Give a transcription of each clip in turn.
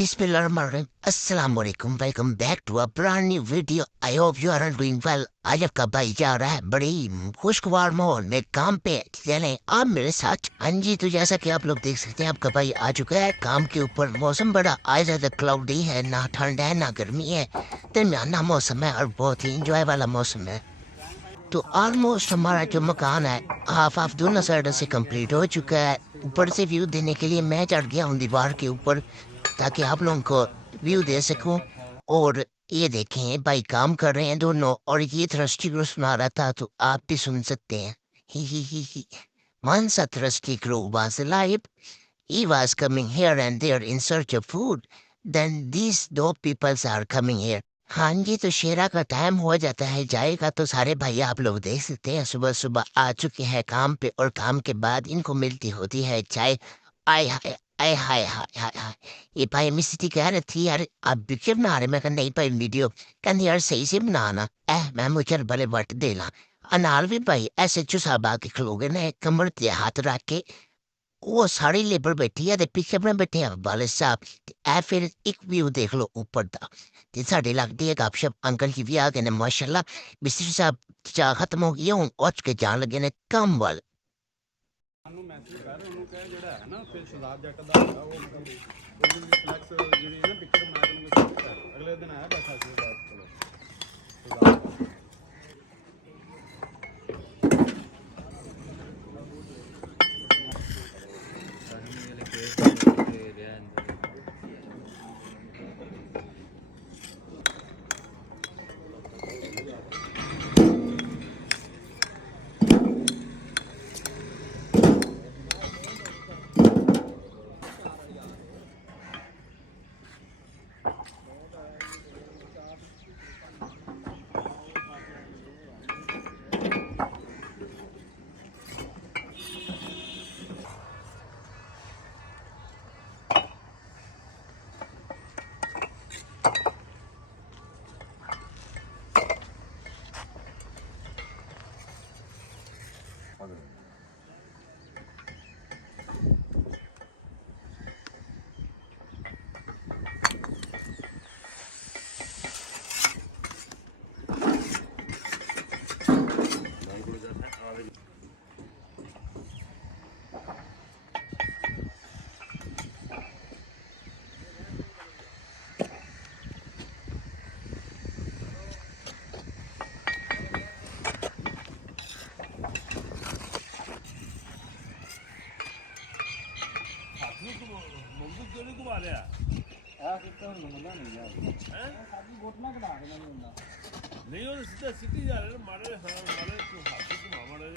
Bismillahirrahmanirrahim. Assalamualaikum. Welcome back to a brand new video. I hope you are doing well. आज आपका भाई जा रहा है बड़ी खुशगवार माहौल में काम पे। चलें आप मेरे साथ। हाँ जी, तो जैसा कि आप लोग देख सकते हैं आपका भाई आ चुका है काम के ऊपर। मौसम बड़ा आज ज़्यादा क्लाउडी है, ना ठंड है ना गर्मी है, दरमियाना मौसम है और बहुत ही इंजॉय वाला मौसम है। तो ऑलमोस्ट हमारा जो मकान है हाफ हाफ दोनों साइड से कंप्लीट हो चुका है। ऊपर से व्यू देने के लिए मैं चढ़ गया हूँ दीवार के ऊपर ताकि आप लोगों को व्यू दे सकूं। और ये देखें भाई काम कर रहे हैं दोनों और ये थ्रस्टी क्रू सुना रहा था तो आप भी सुन सकते हैं। ही once a thirsty crow was alive. He was coming here and there in search of food. Then these dog peoples are coming here. हाँ जी, तो शेरा का टाइम हो जाता है जाएगा तो सारे भाई आप लोग देख सकते हैं सुबह सुबह आ चुके हैं काम पे और काम के बाद इनको मिलती होती है चाय। आय हाय आय हाय हाय हाय हाय। ये भाई मिस्टी कह रही थी यार आप भी क्यों बना रहे, मैं कहा नहीं भाई वीडियो कहते यार सही से बनाना मैं मुझे भले वट देना। अनाल भी भाई ऐसे चुसाब आके खलोगे ना कमर ते हाथ रख के वो सारी लेबर बैठी है ते पीछे अपने बैठे हैं वाले साहब। ए फिर एक व्यू देख लो ऊपर दा ते साढ़े लगती है गपशप अंकल जी भी आ गए ने माशाल्लाह। मिस्त्री साहब चाह खत्म हो गया हूँ उठ के जान लगे ने कम वाल। ਸਾਨੂੰ ਮੈਸੇਜ ਕਰ ਉਹਨੂੰ ਕਹਿ ਜਿਹੜਾ ਹੈ ਨਾ ਫਿਰ ਸ਼ਰਾਬ ਜੱਟ ਦਾ ਹੈਗਾ ਉਹ ਉਹਦੀ ਰਿਫਲੈਕਸ ਜਿਹੜੀ ਨਾ ਪਿਕਚਰ ਬਣਾ ਕੇ ਉਹਨੂੰ ਸੈਂਡ ਕਰ। ਅਗਲੇ ਦਿਨ ਆਇਆ ਬੈਠਾ ਸੀ ਬਾਤ ਕੋਲ ਨਹੀਂ ਉਹ ਸਿੱਧਾ ਸਿੱਧੀ ਜਾ ਰਹੇ ਮਾਰੇ ਮਾਰੇ ਹੱਥ ਘੁਮਾ ਮਾਰੇ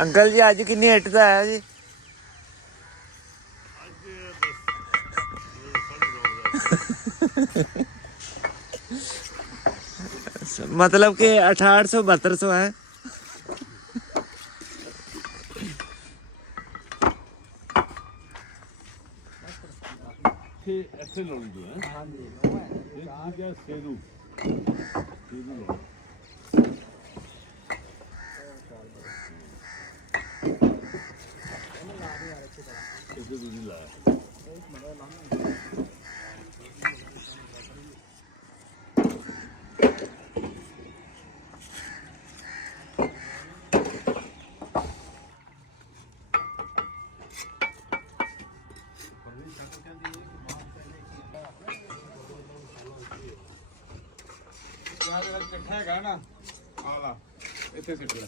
अंकल जी अज किन्नी हिट दा आया जी? मतलब कि 6800-7200 है। ऐसे लोग हैं हाँ जी क्या सेरू इकट्ठा है ना आला इतने सिट ले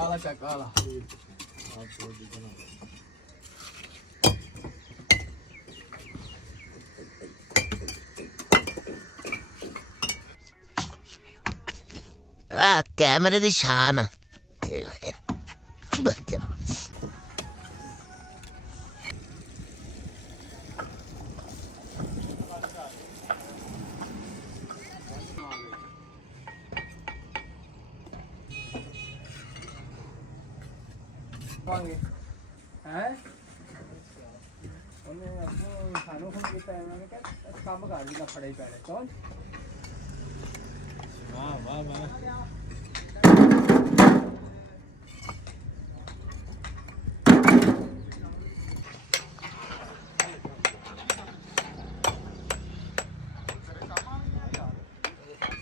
आला चक आला कैमरे की शान हैं ਉਹਨੇ ਆਪੋ ਸਾਨੂੰ ਫੋਨ ਕੀਤਾ ਇਹਨਾਂ ਨੇ ਕਿ ਕੰਮ ਕਰ ਵੀ ਨਾ ਫੜੇ ਪੈਣੇ ਕੌਣ ਵਾਹ ਵਾਹ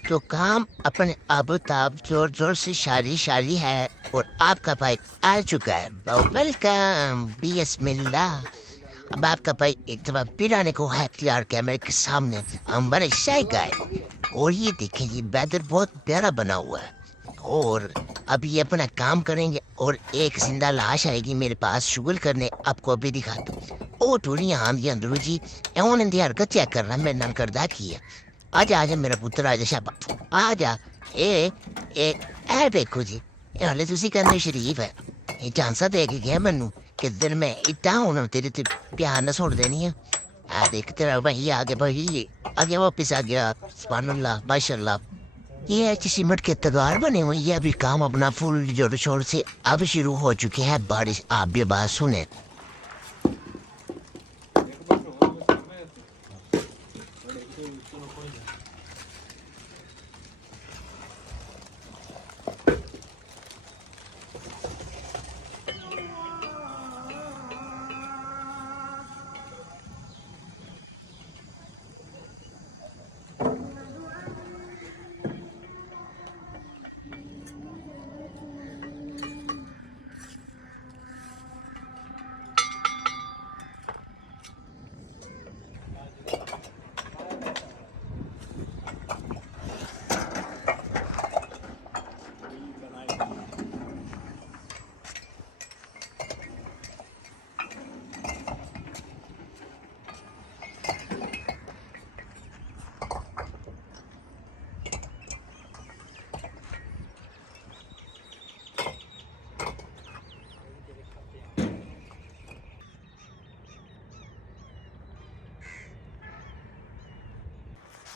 तो काम अपने अब ताब जोर जोर से शादी है और आपका भाई आ चुका है। वेलकम बिस्मिल्लाह। अब आपका भाई एक दफा फिर आने को है तैयार कैमरे के सामने। हम बड़े शाय गए और ये देखें ये वेदर बहुत प्यारा बना हुआ है और अभी ये अपना काम करेंगे और एक जिंदा लाश आएगी मेरे पास शुगल करने। आपको अभी दिखाता हूँ। ओ टूरी हाँ जी अंदरू जी एवं इंदी हरकत चेक करना मेरे नाम करदा की है। आजा आजा मेरा पुत्र आजा शाबा आजा ए देखो जी हले तुसी कहंदे शरीफ है ये चांसा दे के गया मैनू कि दिन में इतना होना तेरे ते प्यार न छोड़ देनी है। आ देख तेरा भाई आ गया भाई आगे वापिस आ गया सुभानअल्लाह माशाल्लाह। ये ऐसी सिमट के तगार बने हुए ये अभी काम अपना फुल जोर शोर से अब शुरू हो चुके हैं। बारिश आप भी बात सुने।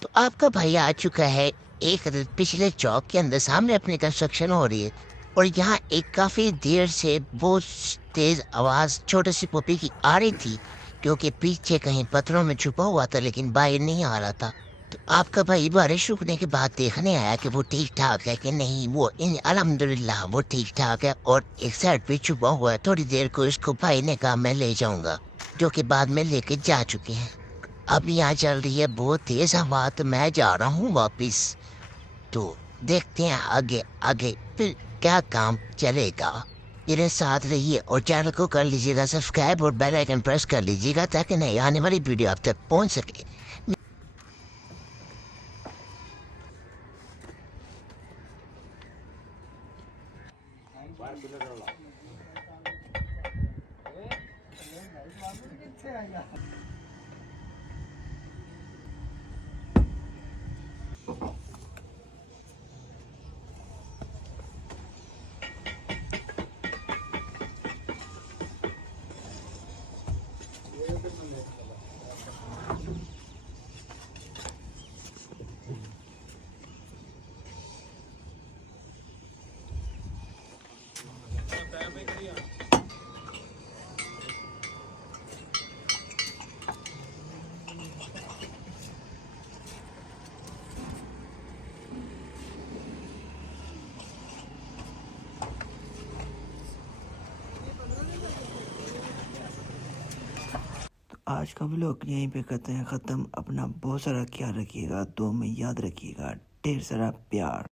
तो आपका भाई आ चुका है एक पिछले चौक के अंदर सामने अपनी कंस्ट्रक्शन हो रही है और यहाँ एक काफ़ी देर से बहुत तेज़ आवाज़ छोटे सी पपी की आ रही थी क्योंकि पीछे कहीं पत्थरों में छुपा हुआ था लेकिन बाहर नहीं आ रहा था। तो आपका भाई बारिश रुकने के बाद देखने आया कि वो ठीक ठाक है कि नहीं। वो अल्हम्दुलिल्लाह वो ठीक ठाक है और एक साइड पे छुपा हुआ है। थोड़ी देर को इसको भाई ने कहा मैं ले जाऊँगा जो कि बाद में लेके जा चुके हैं। अब यहाँ चल रही है बहुत तेज हवा तो मैं जा रहा हूँ वापिस। तो देखते हैं आगे आगे फिर क्या काम चलेगा। मेरे साथ रहिए और चैनल को कर लीजिएगा सब्सक्राइब और बेल आइकन प्रेस कर लीजिएगा ताकि नई आने वाली वीडियो आप तक पहुँच सके। आज का व्लॉग यहीं पे करते हैं ख़त्म। अपना बहुत सारा ख्याल रखिएगा, दुआ में याद रखिएगा। ढेर सारा प्यार।